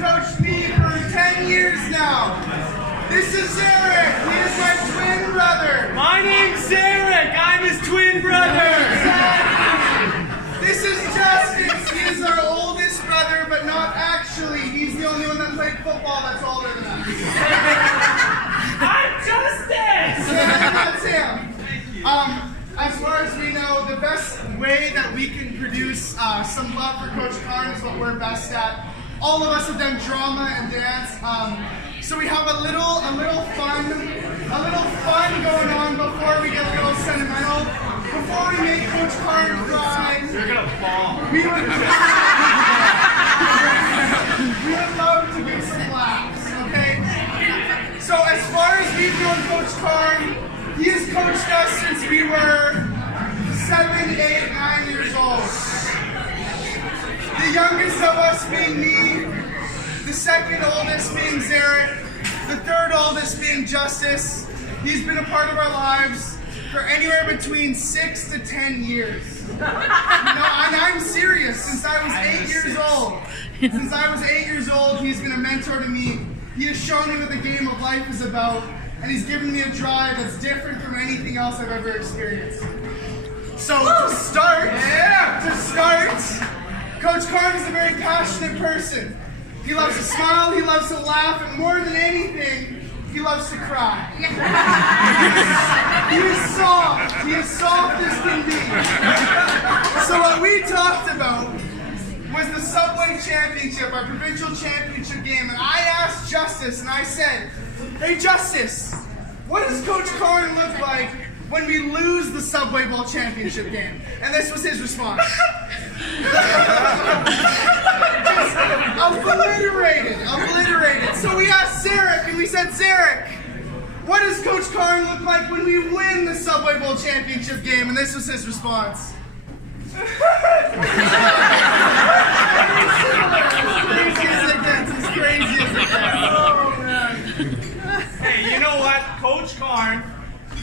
coached me for 10 years now. This is Eric. He is my twin brother. My name's Eric. I'm his twin brother. This is Justice. He is our oldest brother, but not actually. He's the only one that played football that's older than us. I'm Justice. Yeah, that's him. As far as we know, the best way that we can produce some love for Coach Karn is what we're best at. All of us have done drama and dance, so we have a little fun going on before we get a little sentimental. Before we make Coach Karn cry, You're gonna fall. we would love to do some laughs, okay? So as far as we've known Coach Karn, he has coached us since we were 7, 8, 9 years old. The youngest of us being me, the second oldest being Zarek, the third oldest being Justice. He's been a part of our lives for anywhere between 6 to 10 years. No, and I'm serious, since I was 8 years old. Since I was 8 years old, he's been a mentor to me. He has shown me what the game of life is about, and he's given me a drive that's different from anything else I've ever experienced. So to start, Coach Karn is a very passionate person. He loves to smile, he loves to laugh, and more than anything, he loves to cry. He is soft as can be. So what we talked about was the Subway Championship, our provincial championship game, and I asked Justice, and I said, "Hey Justice, what does Coach Karn look like when we lose the Subway Bowl championship game?" And this was his response. Just obliterated. So we asked Zarek, and we said, "Zarek, what does Coach Karn look like when we win the Subway Bowl championship game?" And this was his response. As crazy as it gets. Oh, man. Hey, you know what? Coach Karn,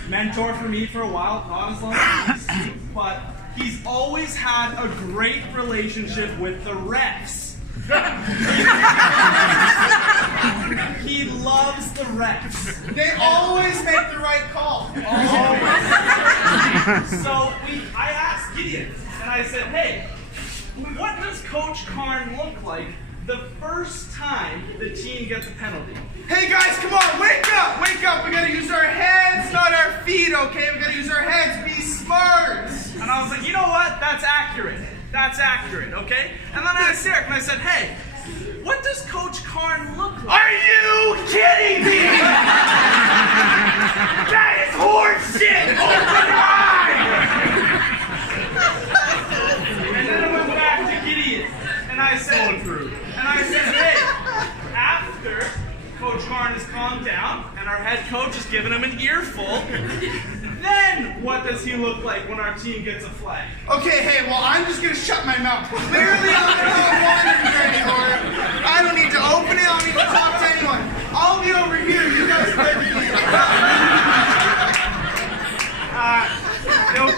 mentor for me for a while, not as long as he's, but he's always had a great relationship with the refs. He loves the refs. They always make the right call. Always. So I asked Gideon, and I said, "Hey, what does Coach Karn look like the first time the team gets a penalty?" Hey guys, come on, wake up! We gotta use our heads, not our feet, okay? We gotta use our heads, be smart! And I was like, you know what? That's accurate, okay? And then I asked Eric, and I said, "Hey, what does Coach Karn look like?" Are you kidding me? That is horseshit! Open And then I went back to Gideon, and I said, "Hey, after Coach Karn has calmed down, and our head coach has given him an earful, then what does he look like when our team gets a flag?" Okay, hey, well, I'm just gonna shut my mouth. Clearly, I'm not wandering anymore. I don't need to open it, I don't need to talk to anyone. I'll be over here, you guys play the game.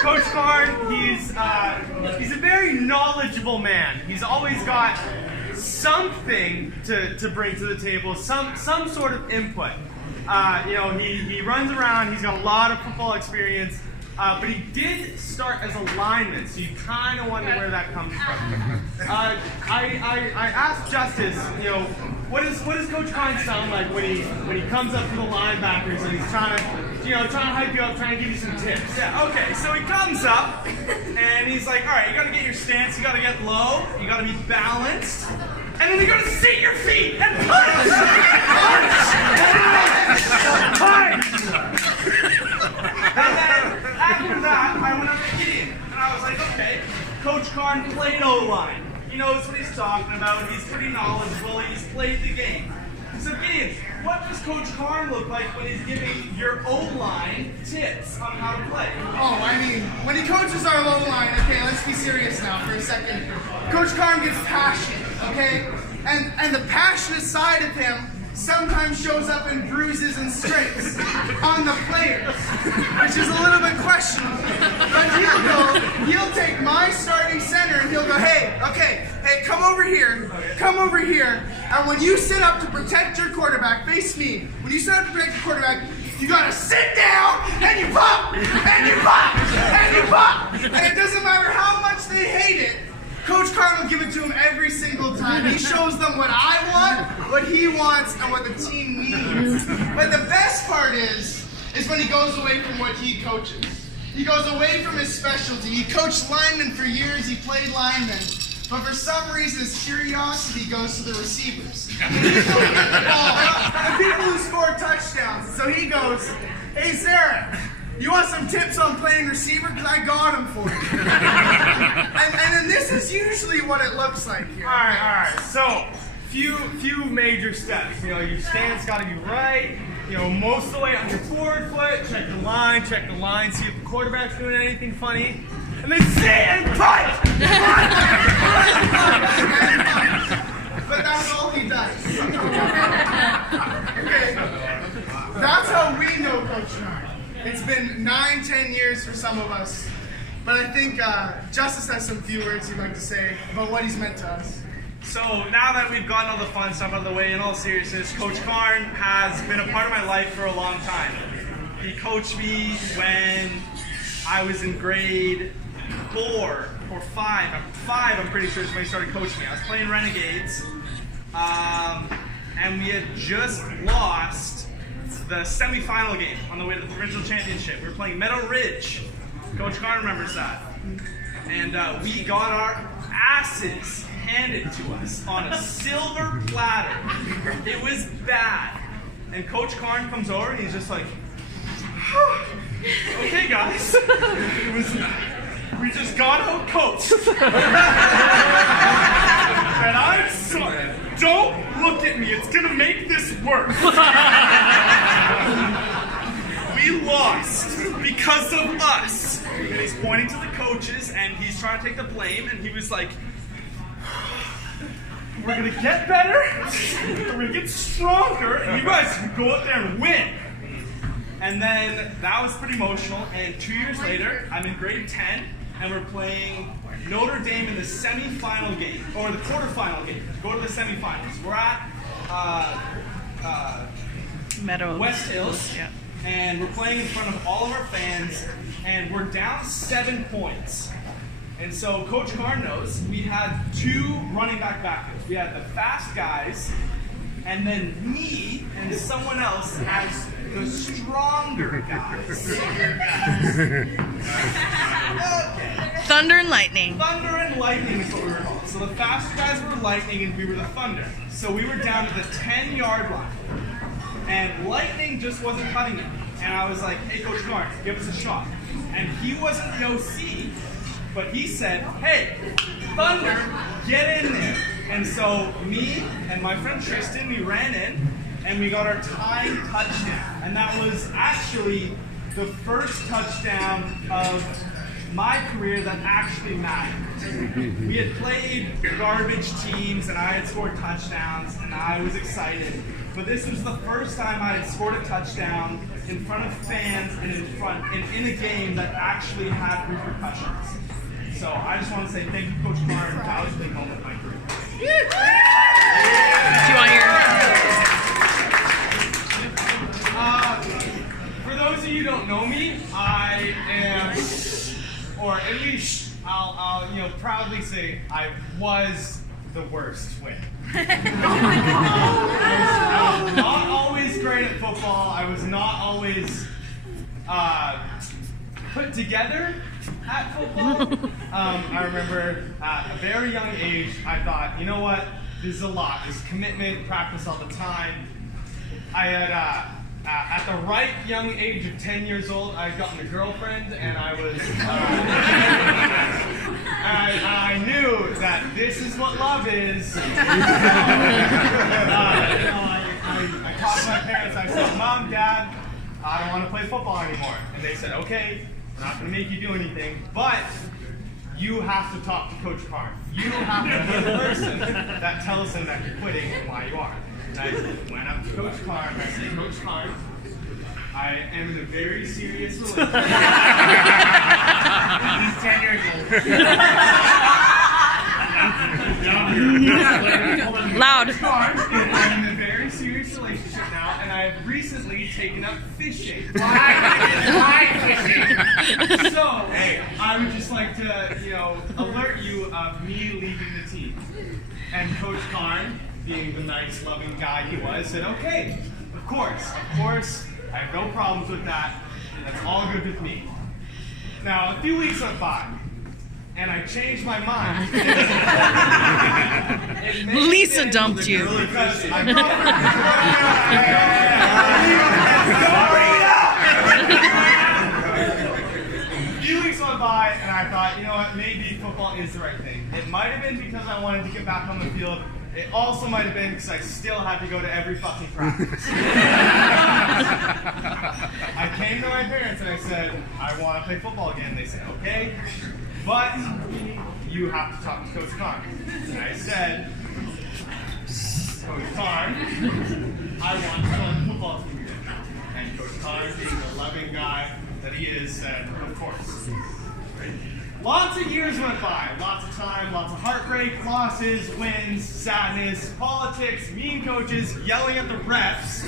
Coach Karn, he's a very knowledgeable man. He's always got something to bring to the table, some sort of input. He runs around, he's got a lot of football experience, but he did start as a lineman, so you kind of wonder where that comes from. I asked Justice, what does Coach Karn sound like when he comes up to the linebackers and he's trying to hype you up, trying to give you some tips? Yeah, okay, so he comes up and he's like, all right, you gotta get your stance, you gotta get low, you gotta be balanced, and then you gotta sit your feet and punch! And then after that, I went up to Gideon, and I was like, okay, Coach Karn played O-line. He knows what he's talking about, he's pretty knowledgeable, he's played the game. So Gideon, what does Coach Karn look like when he's giving your O-line tips on how to play? Oh, I mean, when he coaches our O-line, okay, let's be serious now for a second. Coach Karn gets passionate, okay? And the passionate side of him sometimes shows up in bruises and scrapes on the players, which is a little bit questionable. But he'll take my starting center and he'll go, hey, Hey, come over here. Come over here. And when you sit up to protect your quarterback, face me. When you sit up to protect your quarterback, you gotta sit down and you pop, and you pop, and you pop. And it doesn't matter how much they hate it, Coach Karn will give it to them every single time. He shows them what I want, what he wants, and what the team needs. But the best part is when he goes away from what he coaches. He goes away from his specialty. He coached linemen for years. He played linemen. But for some reason, his curiosity goes to the receivers. And he's looking at the ball, the people who score touchdowns. So he goes, hey, Sarah, you want some tips on playing receiver? Because I got them for you. and then this is usually what it looks like here. All right. So, few major steps. You know, your stance got to be right. You know, most of the way on your forward foot. Check the line. See if the quarterback's doing anything funny. And then sit and punch! But that's all he does. Okay. That's how we know Coach Karn. It's been 9-10 years for some of us. But I think Justice has some few words he'd like to say about what he's meant to us. So now that we've gotten all the fun stuff out of the way, in all seriousness, Coach Karn has been a part of my life for a long time. He coached me when I was in grade 4 or 5. I'm pretty sure is when he started coaching me. I was playing Renegades, and we had just lost the semifinal game on the way to the provincial championship. We were playing Meadow Ridge. Coach Karn remembers that. And we got our asses handed to us on a silver platter. It was bad. And Coach Karn comes over and he's just like, okay guys, we just got out coached. And I'm sorry. Don't look at me, it's gonna make this work. We lost because of us. And he's pointing to the coaches and he's trying to take the blame, and he was like, we're gonna get better, we're gonna get stronger, and you guys can go out there and win. And then that was pretty emotional, and 2 years later, I'm in grade 10, and we're playing Notre Dame in the semifinal game, or the quarterfinal game, to go to the semifinals. We're at West Hills, and we're playing in front of all of our fans, and we're down 7 points. And so Coach Karn knows we had 2 running back backers. We had the fast guys, and then me and someone else as the stronger guys. Okay. Thunder and lightning. Thunder and lightning is what we were called. So the faster guys were lightning and we were the thunder. So we were down to the 10-yard line. And lightning just wasn't cutting it. And I was like, hey, Coach Karn, give us a shot. And he wasn't the OC, but he said, hey, Thunder, get in there. And so me and my friend Tristan, we ran in and we got our tying touchdown. And that was actually the first touchdown of my career that actually mattered. We had played garbage teams and I had scored touchdowns and I was excited. But this was the first time I had scored a touchdown in front of fans and in a game that actually had repercussions. So I just want to say thank you, Coach Karn. That was a big moment in my career. Do you want your... For those of you who don't know me, I am, or at least I'll proudly say I was the worst twin. I was not always great at football. I was not always put together at football. I remember at a very young age, I thought, you know what, this is a lot. This is commitment, practice all the time. I had, at the right young age of 10 years old, I had gotten a girlfriend, and I was, I knew that this is what love is. I talked to my parents, I said, Mom, Dad, I don't want to play football anymore. And they said, okay, we're not going to make you do anything, but you have to talk to Coach Karn. You have to be the person that tells him that you're quitting and why you are. And I went up to Coach Karn and I said, Coach Karn, I am in a very serious relationship. He's 10 years old. Loud. I'm in a very serious relationship now, and I've recently taken up fishing. So, I would just like to, alert you of me leaving the team. And Coach Karn, being the nice, loving guy he was, said, okay, of course, I have no problems with that. That's all good with me. Now, a few weeks went by, and I changed my mind. Lisa dumped you. Because I A few weeks went by, and I thought, you know what, maybe football is the right thing. It might have been because I wanted to get back on the field. It also might have been because I still had to go to every fucking practice. I came to my parents and I said, I want to play football again. They said, okay, but you have to talk to Coach Karn. And I said, Coach Karn, I want to join the football team again. And Coach Karn, being the loving guy that he is, said, of course. Lots of years went by, lots of time, lots of heartbreak, losses, wins, sadness, politics, mean coaches, yelling at the refs.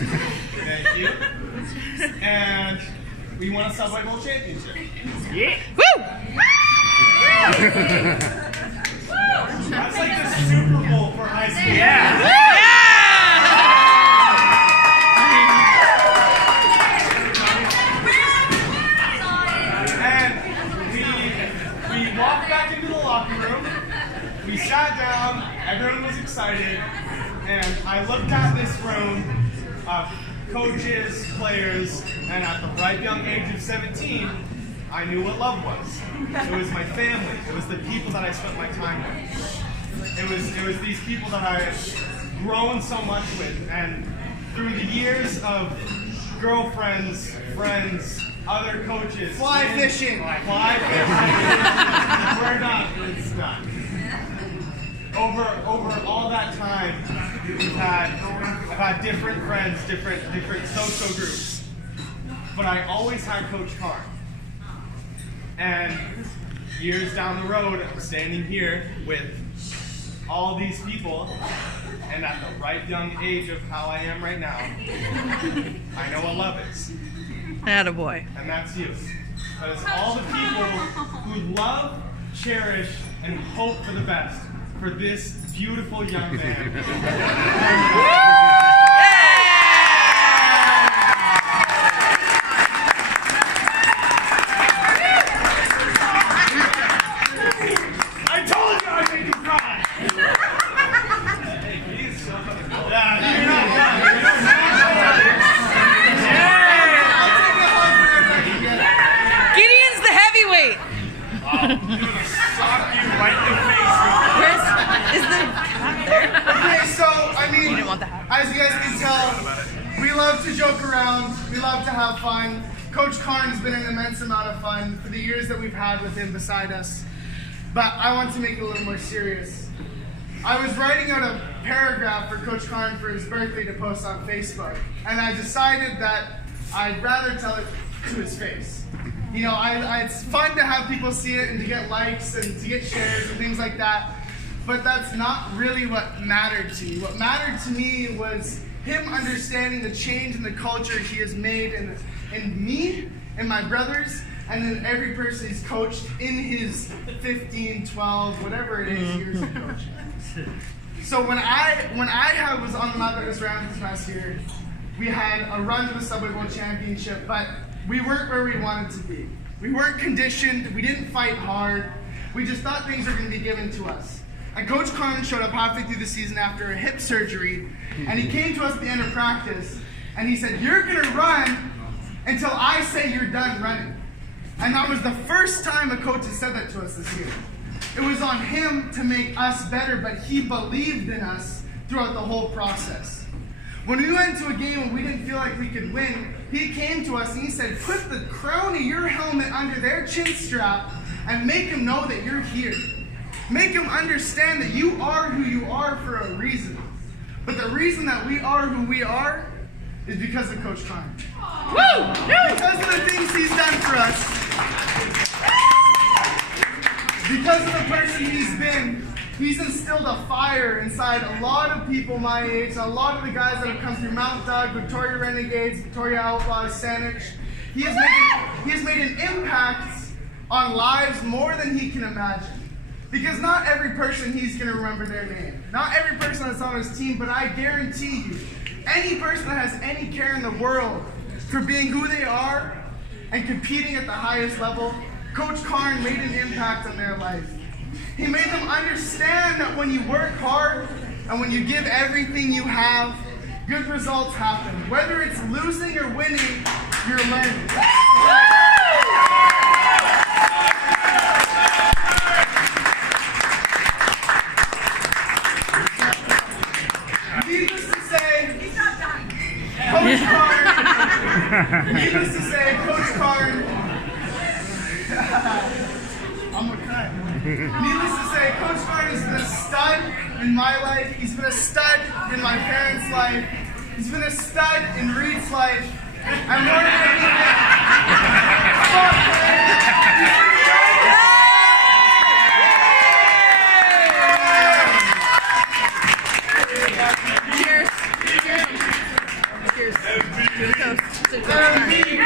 Thank you. And we won a Subway Bowl championship. Yeah. Woo! That's like the Super Bowl for high school. Yeah. Walked back into the locker room, we sat down, everyone was excited, and I looked at this room of coaches, players, and at the ripe young age of 17, I knew what love was. It was my family. It was the people that I spent my time with. It was these people that I had grown so much with, and through the years of girlfriends, friends, other coaches. Fly fishing. Fly fishing. We're done. It's done. Over all that time, I've had different friends, different social groups. But I always had Coach Karn. And years down the road, I'm standing here with all these people, and at the ripe young age of how I am right now, I know what love is. Attaboy. And that's you. That is all the people who love, cherish, and hope for the best for this beautiful young man. I told you I'd make you cry! Hey, he's so fucking cool. Yeah, you're not done. Gideon's the heavyweight. I'm gonna sock you right in the face. Is the hat there? Okay, so, I mean, You didn't want the hat. as you guys can tell, we love to joke around, we love to have fun. Coach Karn's been an immense amount of fun for the years that we've had with him beside us. But I want to make it a little more serious. I was writing out a paragraph for Coach Karn for his birthday to post on Facebook, and I decided that I'd rather tell it to his face. You know, it's fun to have people see it and to get likes and to get shares and things like that, but that's not really what mattered to me. What mattered to me was him understanding the change in the culture he has made in me and my brothers, and then every person he's coached in his 15, 12, whatever it is years of coaching. So when I was on the Madras round this past year, we had a run to the Subway Bowl championship, but we weren't where we wanted to be. We weren't conditioned, we didn't fight hard, we just thought things were going to be given to us. And Coach Karn showed up halfway through the season after a hip surgery, and he came to us at the end of practice, and he said, "You're going to run until I say you're done running." And that was the first time a coach has said that to us this year. It was on him to make us better, but he believed in us throughout the whole process. When we went to a game and we didn't feel like we could win, he came to us and he said, "Put the crown of your helmet under their chin strap and make them know that you're here. Make them understand that you are who you are for a reason. But the reason that we are who we are is because of Coach Karn. Woo! Because of the things he's done for us. Because of the person he's been He's instilled a fire inside a lot of people my age, a lot of the guys that have come through Mount Doug, Victoria Renegades, Victoria Outlaws, Saanich. He has made an impact on lives more than he can imagine. Because not every person he's going to remember their name. Not every person that's on his team, but I guarantee you, any person that has any care in the world for being who they are and competing at the highest level, Coach Karn made an impact on their life. He made them understand that when you work hard and when you give everything you have, good results happen. Whether it's losing or winning, you're learning. Needless to say, Coach Karn. Needless to say, Coach Karn. I'm okay. Needless to say, Coach Karn has been a stud in my life. He's been a stud in my parents' life. He's been a stud in Reed's life. And more than anything, Cheers. Cheers. Cheers. Cheers.